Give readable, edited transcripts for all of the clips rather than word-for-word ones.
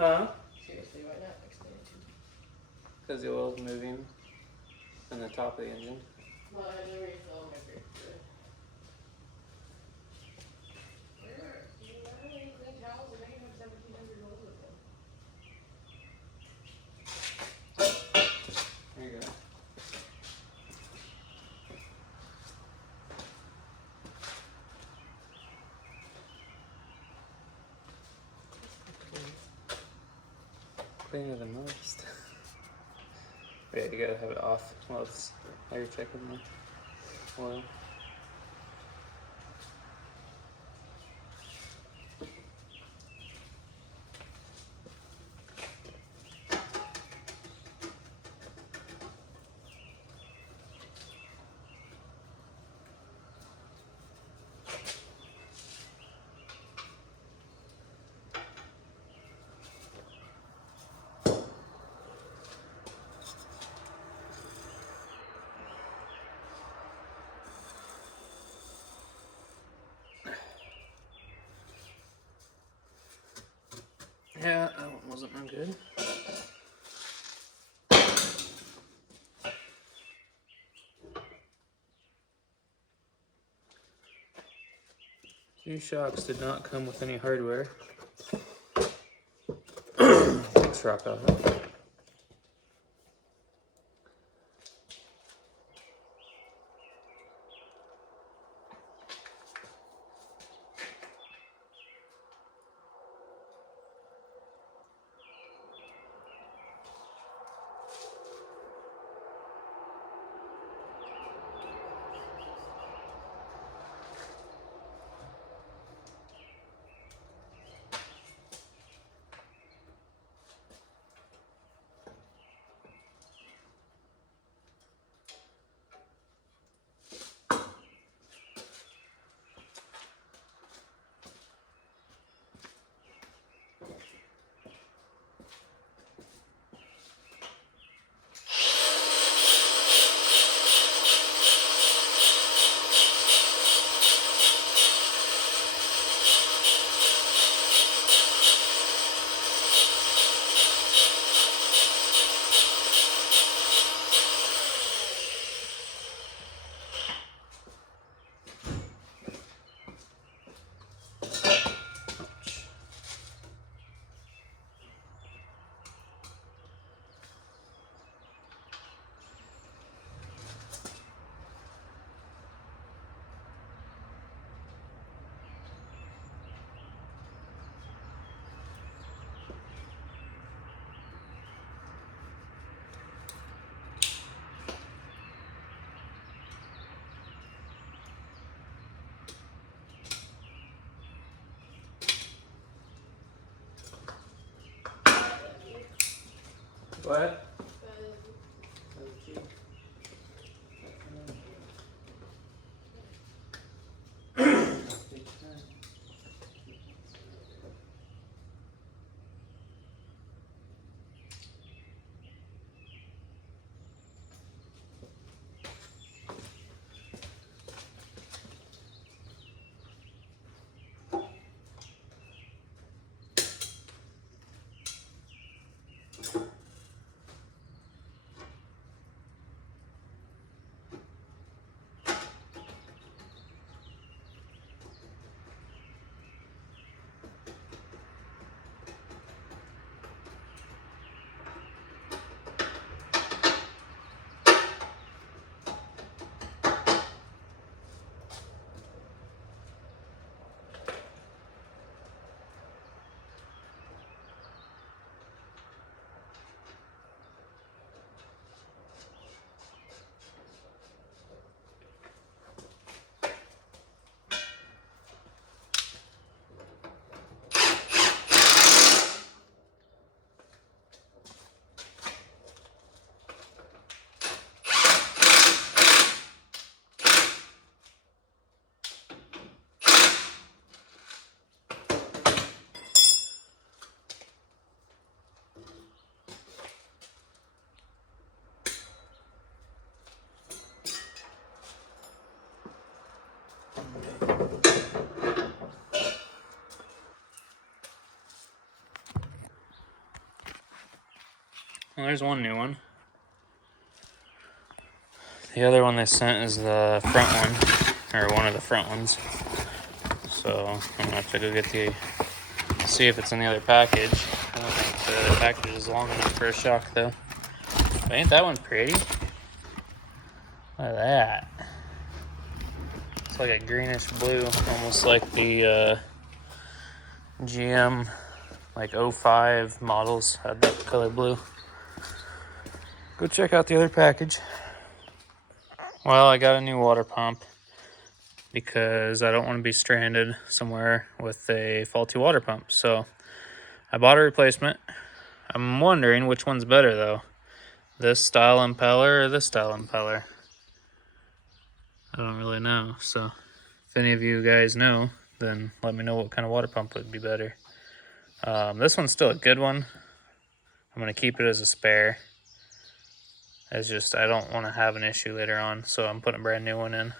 Huh? Seriously, why not expansion? Because the oil's moving on the top of the engine. Well, I had to refill my beer fluid. You don't have any clean towels, and now you have 1,700 rolls of them. There you go. Cleaner than most. Yeah, you gotta have it off while you're checking the oil. Yeah, that one wasn't no good. These shocks did not come with any hardware. Thanks, Rock Auto. What? Well, there's one new one. The other one they sent is the front one, or one of the front ones. So I'm gonna have to go get see if it's in the other package. I don't think the other package is long enough for a shock though. But ain't that one pretty? Look at that. It's like a greenish blue, almost like the GM like 05 models had that color blue. Go check out the other package. Well, I got a new water pump because I don't want to be stranded somewhere with a faulty water pump. So I bought a replacement. I'm wondering which one's better though. This style impeller or this style impeller? I don't really know. So if any of you guys know, then let me know what kind of water pump would be better. This one's still a good one. I'm going to keep it as a spare. It's just I don't want to have an issue later on, so I'm putting a brand new one in.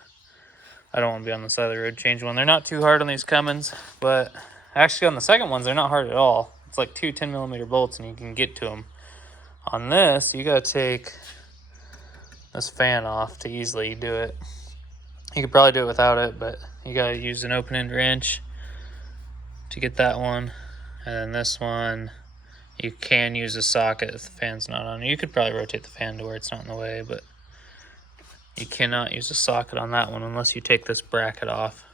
I don't want to be on the side of the road change one. They're not too hard on these Cummins, but actually on the second ones, they're not hard at all. It's like 2 10mm bolts and you can get to them. On this, you got to take this fan off to easily do it. You could probably do it without it, but you got to use an open-end wrench to get that one. And then this one, you can use a socket if the fan's not on. You could probably rotate the fan to where it's not in the way, but you cannot use a socket on that one unless you take this bracket off,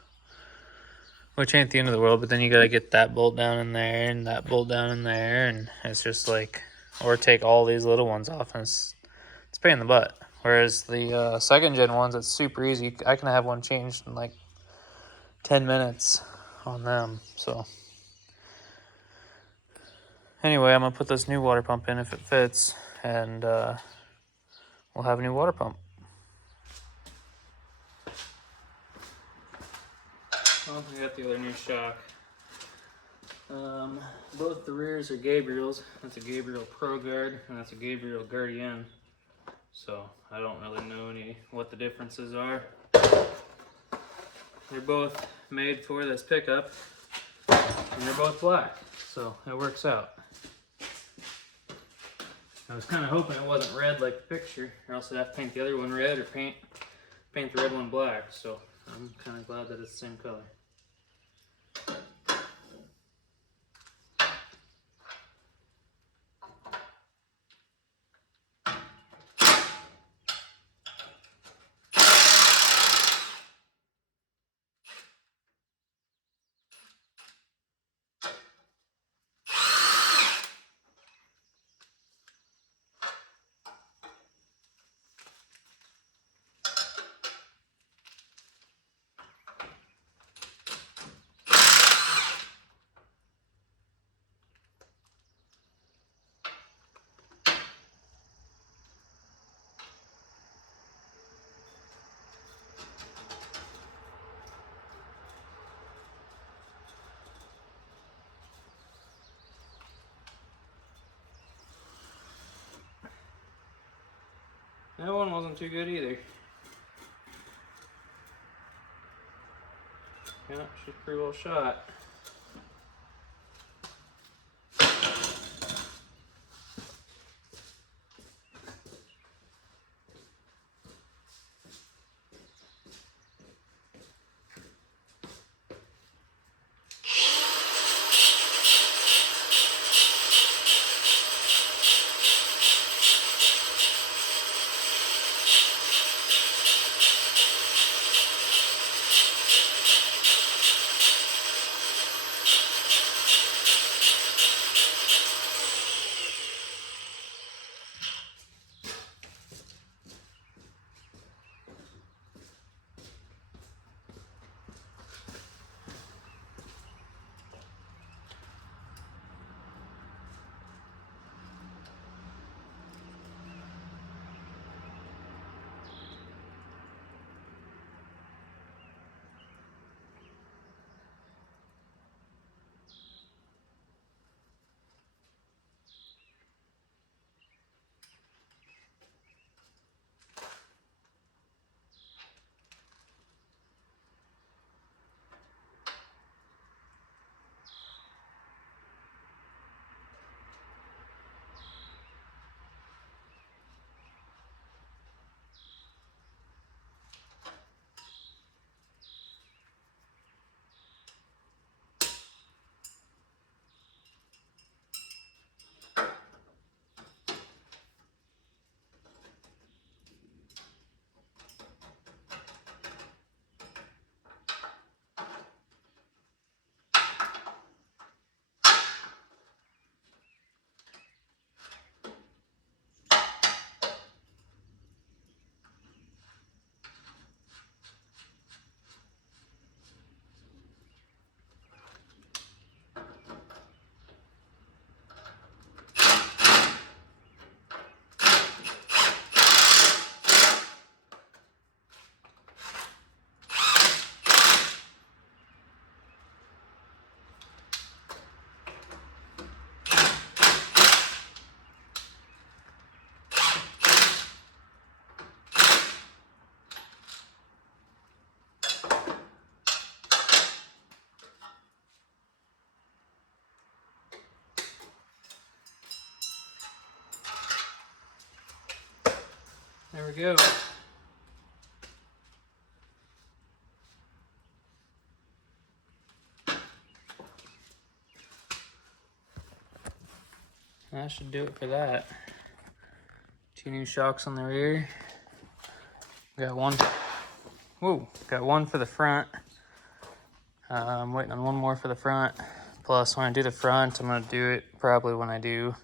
which ain't the end of the world. But then you got to get that bolt down in there and that bolt down in there, and it's just like, or take all these little ones off, and it's a pain in the butt. Whereas the second gen ones, it's super easy. I can have one changed in like 10 minutes on them. So anyway, I'm gonna put this new water pump in if it fits, and we'll have a new water pump. Well, I got the other new shock. Both the rears are Gabriel's. That's a Gabriel Pro Guard, and that's a Gabriel Guardian. So I don't really know what the differences are. They're both made for this pickup, and they're both black, so it works out. I was kind of hoping it wasn't red like the picture, or else I'd have to paint the other one red or paint the red one black. So I'm kind of glad that it's the same color. That one wasn't too good either. Yeah, she's pretty well shot. There we go. That should do it for that. 2 new shocks on the rear. Got one. Whoa, got one for the front. I'm waiting on one more for the front. Plus, when I do the front, I'm gonna do it probably when I do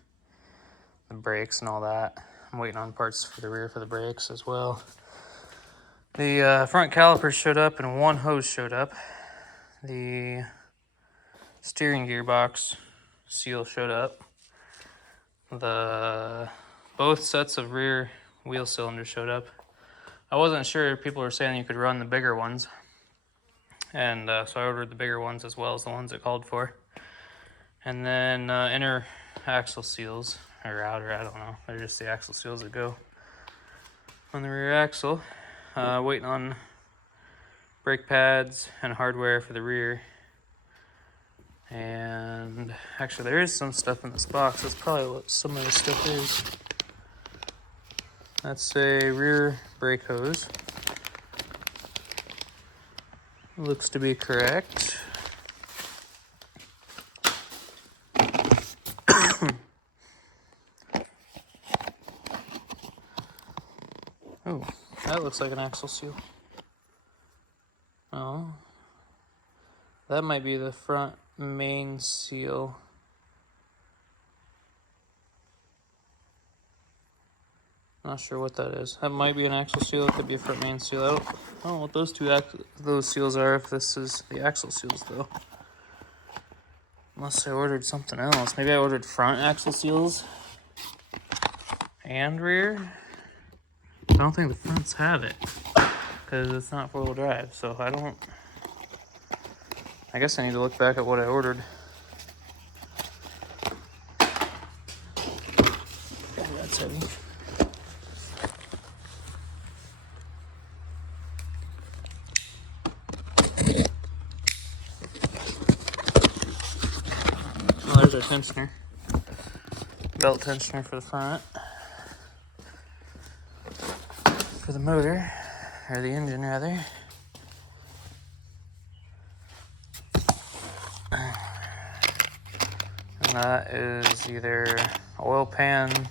the brakes and all that. I'm waiting on parts for the rear for the brakes as well. The front calipers showed up and one hose showed up. The steering gearbox seal showed up. Both sets of rear wheel cylinders showed up. I wasn't sure. People were saying you could run the bigger ones, and so I ordered the bigger ones as well as the ones it called for. And then inner axle seals or outer, I don't know. They're just the axle seals that go on the rear axle. Waiting on brake pads and hardware for the rear. And actually, there is some stuff in this box. That's probably what some of this stuff is. That's a rear brake hose. Looks to be correct. Oh, that looks like an axle seal. Oh, that might be the front main seal. Not sure what that is. That might be an axle seal. It could be a front main seal. I don't know what those seals are. If this is the axle seals, though. Unless I ordered something else. Maybe I ordered front axle seals and rear. I don't think the fronts have it because it's not 4-wheel drive. So I guess I need to look back at what I ordered. That's heavy. Oh, there's our tensioner. Belt tensioner for the front. For the motor, or the engine rather. And that is either oil pan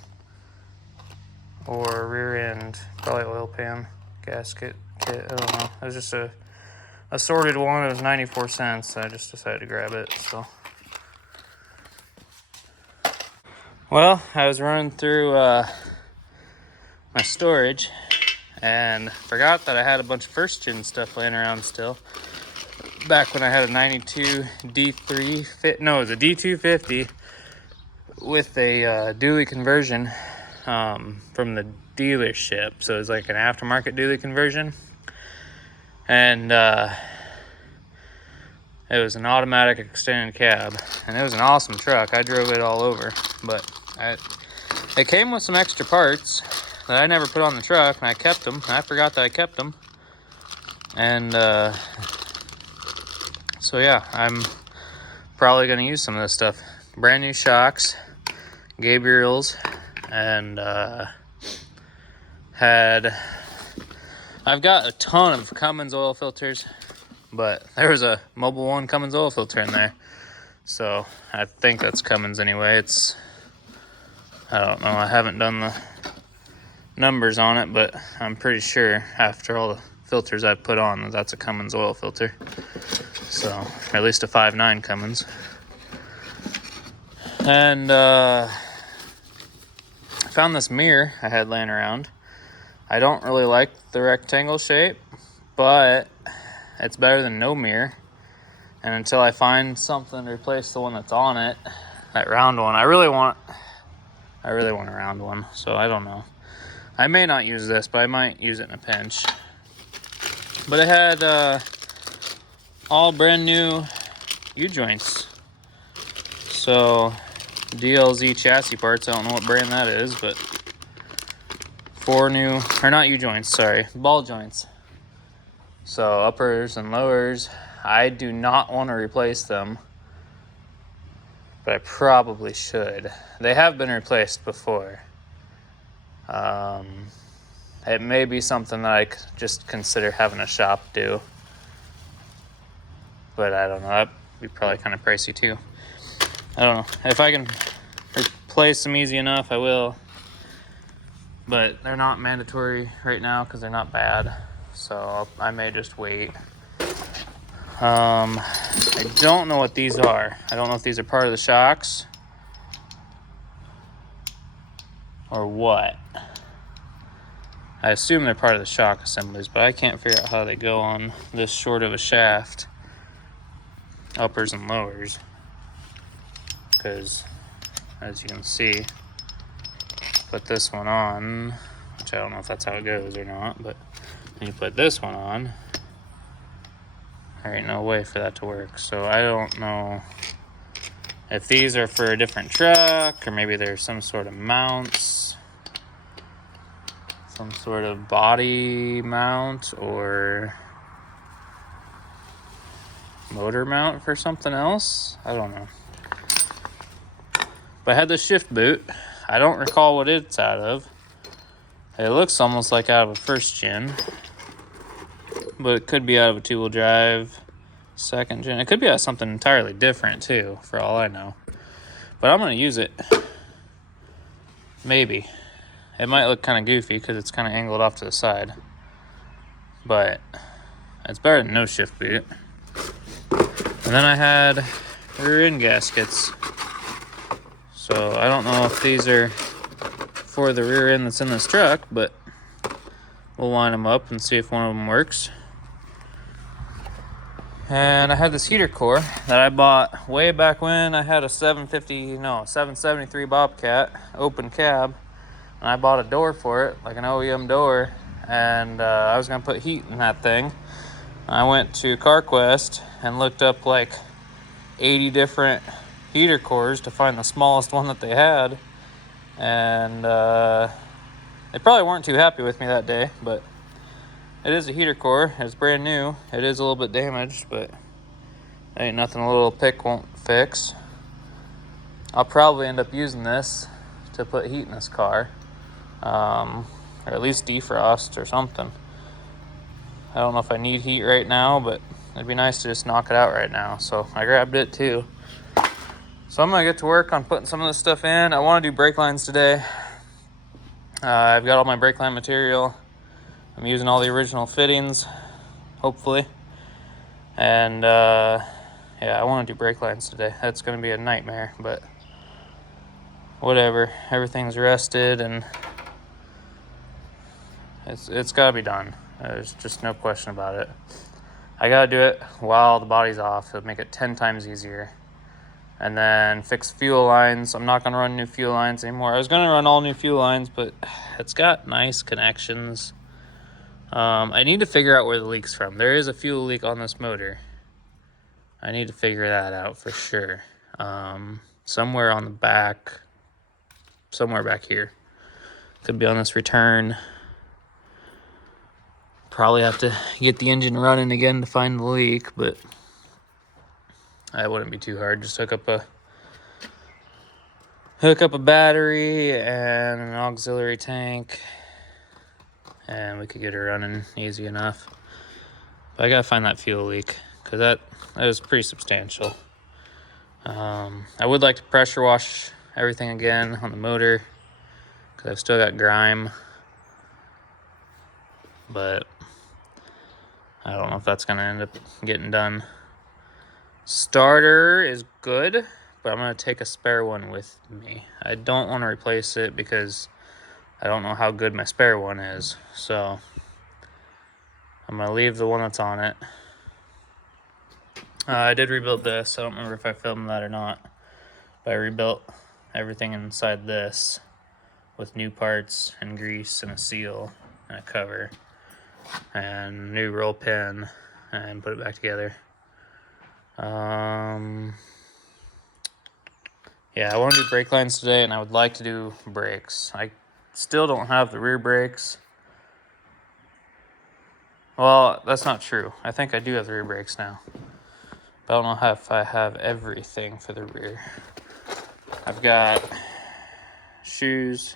or rear end, probably oil pan gasket kit. I don't know. It was just a assorted one. It was 94 cents. I just decided to grab it. So, well, I was running through my storage and forgot that I had a bunch of first gen stuff laying around still. Back when I had a 92 D3 fit, no, it was a D250 with a dually conversion from the dealership. So it was like an aftermarket dually conversion. And it was an automatic extended cab. And it was an awesome truck. I drove it all over. But it came with some extra parts that I never put on the truck. And I kept them. And I forgot that I kept them. And so yeah, I'm probably going to use some of this stuff. Brand new shocks, Gabriel's, and I've got a ton of Cummins oil filters, but there was a Mobil 1 Cummins oil filter in there. So I think that's Cummins anyway. I don't know, I haven't done the numbers on it, but I'm pretty sure after all the filters I've put on, that's a Cummins oil filter. So, or at least a 5.9 Cummins. And I found this mirror I had laying around. I don't really like the rectangle shape, but it's better than no mirror. And until I find something to replace the one that's on it, that round one, I really want a round one. So I don't know. I may not use this, but I might use it in a pinch. But it had all brand new U-joints. So DLZ chassis parts, I don't know what brand that is, but 4 new, or not U-joints, sorry, ball joints. So uppers and lowers, I do not want to replace them, but I probably should. They have been replaced before. It may be something that I could just consider having a shop do. But I don't know. That'd be probably kind of pricey too. I don't know. If I can replace them easy enough, I will. But they're not mandatory right now because they're not bad. So I may just wait. I don't know what these are. I don't know if these are part of the shocks or what. I assume they're part of the shock assemblies, but I can't figure out how they go on this short of a shaft, uppers and lowers. Because, as you can see, put this one on, which I don't know if that's how it goes or not, but when you put this one on, there ain't no way for that to work. So I don't know if these are for a different truck, or maybe there's some sort of mounts, some sort of body mount, or motor mount for something else. I don't know. But I had the shift boot. I don't recall what it's out of. It looks almost like out of a first gen, but it could be out of a two-wheel drive second gen. It could be out of something entirely different too, for all I know. But I'm gonna use it. Maybe. It might look kind of goofy because it's kind of angled off to the side, but it's better than no shift boot. And then I had rear end gaskets. So I don't know if these are for the rear end that's in this truck, but we'll line them up and see if one of them works. And I had this heater core that I bought way back when I had a 773 Bobcat open cab, and I bought a door for it, like an OEM door, and I was gonna put heat in that thing. I went to CarQuest and looked up like 80 different heater cores to find the smallest one that they had, and they probably weren't too happy with me that day, but it is a heater core. It's brand new. It is a little bit damaged, but ain't nothing a little pick won't fix. I'll probably end up using this to put heat in this car, or at least defrost or something. I don't know if I need heat right now, but it'd be nice to just knock it out right now. So I grabbed it too. So I'm gonna get to work on putting some of this stuff in. I want to do brake lines today. I've got all my brake line material. I'm using all the original fittings, hopefully. And yeah, I want to do brake lines today. That's gonna be a nightmare, but whatever. Everything's rested and it's gotta be done. There's just no question about it. I gotta do it while the body's off. It'll make it 10 times easier. And then fix fuel lines. I'm not gonna run new fuel lines anymore. I was gonna run all new fuel lines, but it's got nice connections. I need to figure out where the leak's from. There is a fuel leak on this motor. I need to figure that out for sure. Somewhere on the back, somewhere back here. Could be on this return. Probably have to get the engine running again to find the leak, but that wouldn't be too hard. Just hook up a battery and an auxiliary tank, and we could get her running easy enough. But I gotta find that fuel leak because that is pretty substantial. I would like to pressure wash everything again on the motor because I've still got grime, but I don't know if that's gonna end up getting done. Starter is good, but I'm gonna take a spare one with me. I don't want to replace it because I don't know how good my spare one is, so I'm gonna leave the one that's on it. I did rebuild this. I don't remember if I filmed that or not, but I rebuilt everything inside this with new parts and grease and a seal and a cover and new roll pin and put it back together. Yeah, I want to do brake lines today, and I would like to do brakes. I still don't have the rear brakes. Well, that's not true. I think I do have the rear brakes now, but I don't know if I have everything for the rear. I've got shoes,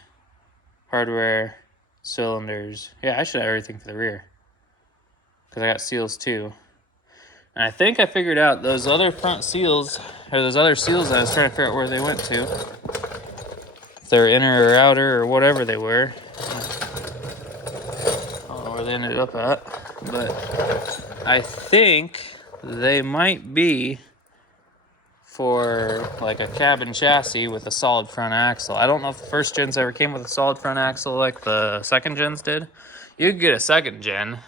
hardware, cylinders. Yeah, I should have everything for the rear. Because I got seals too. And I think I figured out those other front seals, or those other seals I was trying to figure out where they went to. If they're inner or outer or whatever they were. I don't know where they ended up at. But I think they might be for like a cabin chassis with a solid front axle. I don't know if the first gens ever came with a solid front axle like the second gens did. You could get a second gen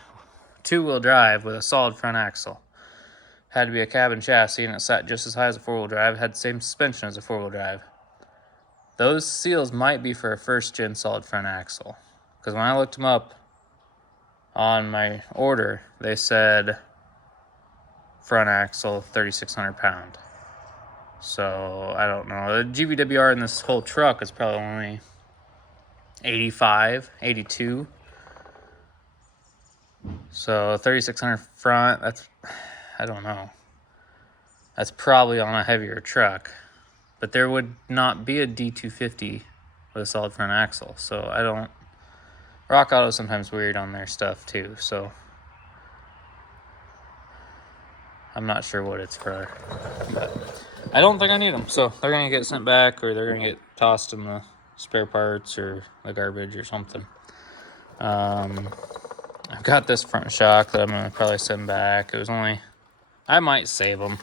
2-wheel drive with a solid front axle. Had to be a cabin chassis and it sat just as high as a 4-wheel drive. Had the same suspension as a 4-wheel drive. Those seals might be for a first gen solid front axle. Because when I looked them up on my order, they said front axle 3,600 pound. So I don't know. The GVWR in this whole truck is probably only 85, 82. So 3,600 front, that's, I don't know. That's probably on a heavier truck. But there would not be a D250 with a solid front axle. So I don't, Rock Auto's sometimes weird on their stuff too. So I'm not sure what it's for. But I don't think I need them. So they're going to get sent back or they're going to get tossed in the spare parts or the garbage or something. I've got this front shock that I'm going to probably send back. It was only, I might save them.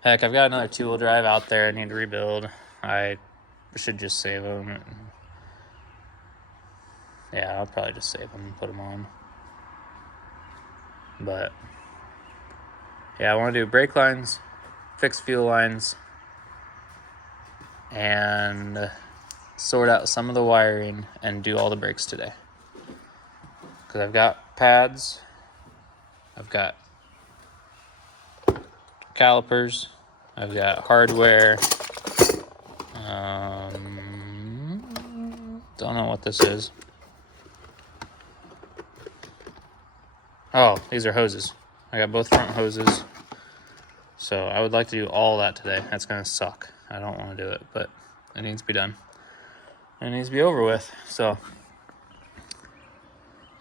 Heck, I've got another 2-wheel drive out there I need to rebuild. I should just save them. Yeah, I'll probably just save them and put them on. But yeah, I want to do brake lines, fix fuel lines, and sort out some of the wiring and do all the brakes today. Because I've got pads, I've got calipers, I've got hardware. Don't know what this is. Oh, these are hoses. I got both front hoses. So I would like to do all that today. That's going to suck. I don't want to do it, but it needs to be done. It needs to be over with. So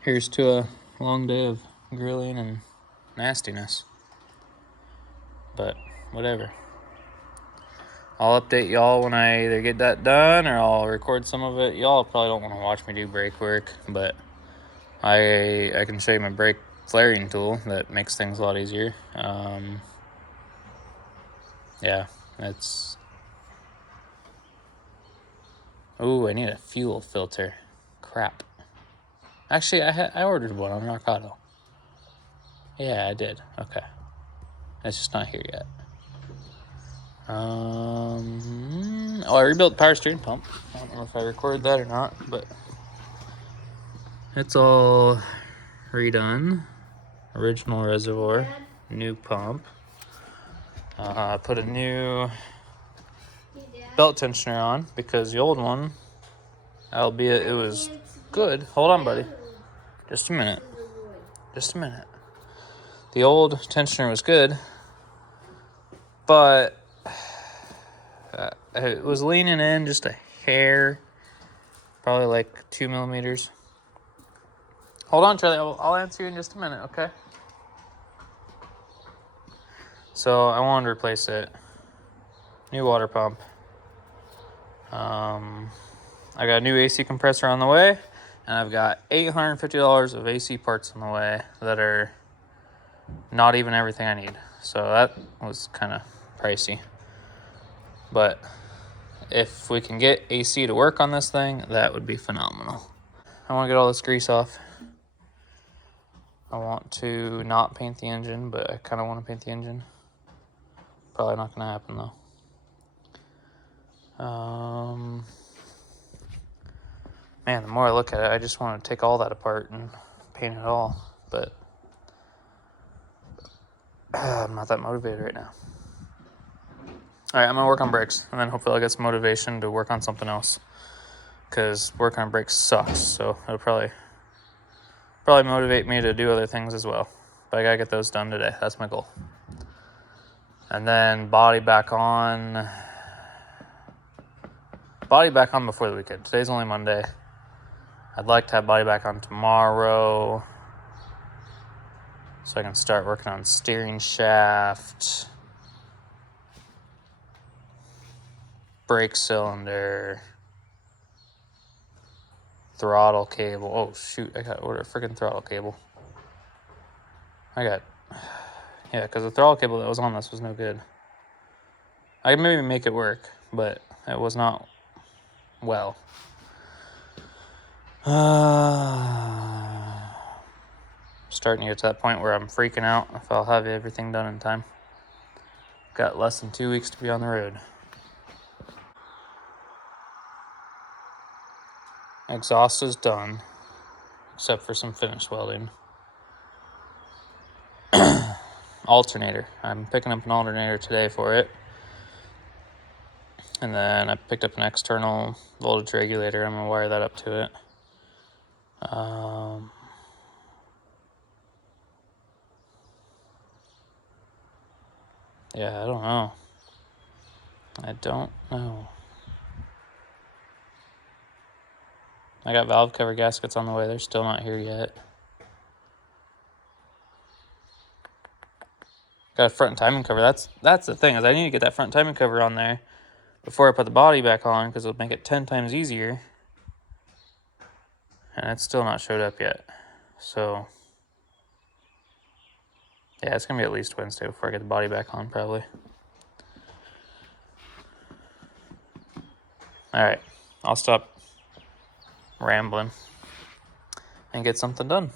here's to a long day of grilling and nastiness. But whatever. I'll update y'all when I either get that done or I'll record some of it. Y'all probably don't want to watch me do brake work, but I can show you my brake flaring tool that makes things a lot easier. Yeah, it's... Ooh, I need a fuel filter. Crap. Actually, I ordered one on Rock Auto. Yeah, I did. Okay. It's just not here yet. Oh, I rebuilt the power steering pump. I don't know if I recorded that or not, but it's all redone. Original reservoir, new pump. Put a new belt tensioner on because the old one, albeit it was good. Hold on, buddy. Just a minute. Just a minute. The old tensioner was good, but it was leaning in just a hair, probably like 2 millimeters. Hold on, Charlie. I'll answer you in just a minute, okay? So I wanted to replace it. New water pump. I got a new AC compressor on the way, and I've got $850 of AC parts on the way that are not even everything I need. So that was kind of pricey. But if we can get AC to work on this thing, that would be phenomenal. I want to get all this grease off. I want to not paint the engine, but I kind of want to paint the engine. Probably not going to happen though. Man, the more I look at it, I just want to take all that apart and paint it all. But I'm not that motivated right now. All right, I'm going to work on brakes, and then hopefully I'll get some motivation to work on something else. Because working on brakes sucks, so it'll probably motivate me to do other things as well. But I got to get those done today. That's my goal. And then body back on before the weekend. Today's only Monday. I'd like to have body back on tomorrow so I can start working on steering shaft, brake cylinder, throttle cable. Oh shoot, I gotta order a freaking throttle cable. Yeah, because the throttle cable that was on this was no good. I could maybe make it work, but it was not well. Starting to get to that point where I'm freaking out if I'll have everything done in time. Got less than 2 weeks to be on the road. Exhaust is done, except for some finish welding. Alternator. I'm picking up an alternator today for it. And then I picked up an external voltage regulator. I'm going to wire that up to it. Yeah, I don't know. I got valve cover gaskets on the way. They're still not here yet. Got a front and timing cover. That's the thing, is I need to get that front timing cover on there before I put the body back on, because it'll make it 10 times easier. And it's still not showed up yet. So yeah, it's gonna be at least Wednesday before I get the body back on, probably. Alright, I'll stop rambling and get something done.